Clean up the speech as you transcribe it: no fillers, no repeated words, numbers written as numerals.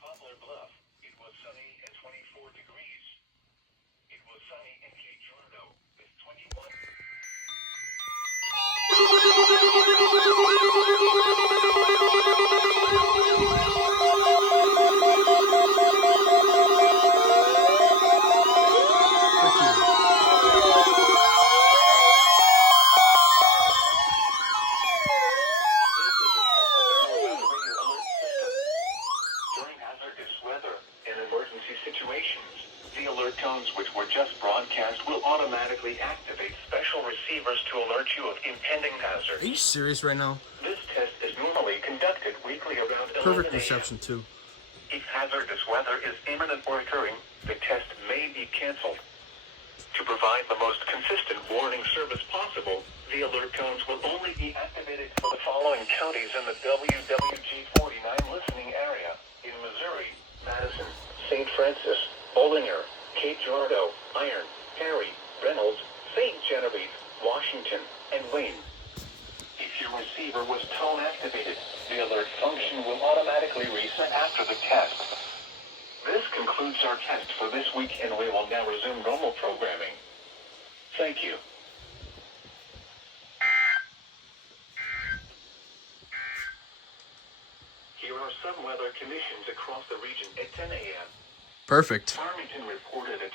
Poplar Bluff, it was sunny and 24 degrees. It was sunny in Cape Girardeau, with 21. Situations. The alert tones which were just broadcast will automatically activate special receivers to alert you of impending hazards. Are you serious right now? This test is normally conducted weekly around 11 Perfect a.m. reception too. If hazardous weather is imminent or occurring, the test may be canceled. To provide the most consistent warning service possible, the alert tones will only be activated for the following counties in the WWG49 listening area: in Missouri, Madison, St. Francis, Bollinger, Cape Girardeau, Iron, Perry, Reynolds, St. Genevieve, Washington, and Wayne. If your receiver was tone activated, the alert function will automatically reset after the test. This concludes our test for this week, and we will now resume normal programming. Thank you. Here are some weather conditions across the region at 10 a.m. Perfect. Farmington reported a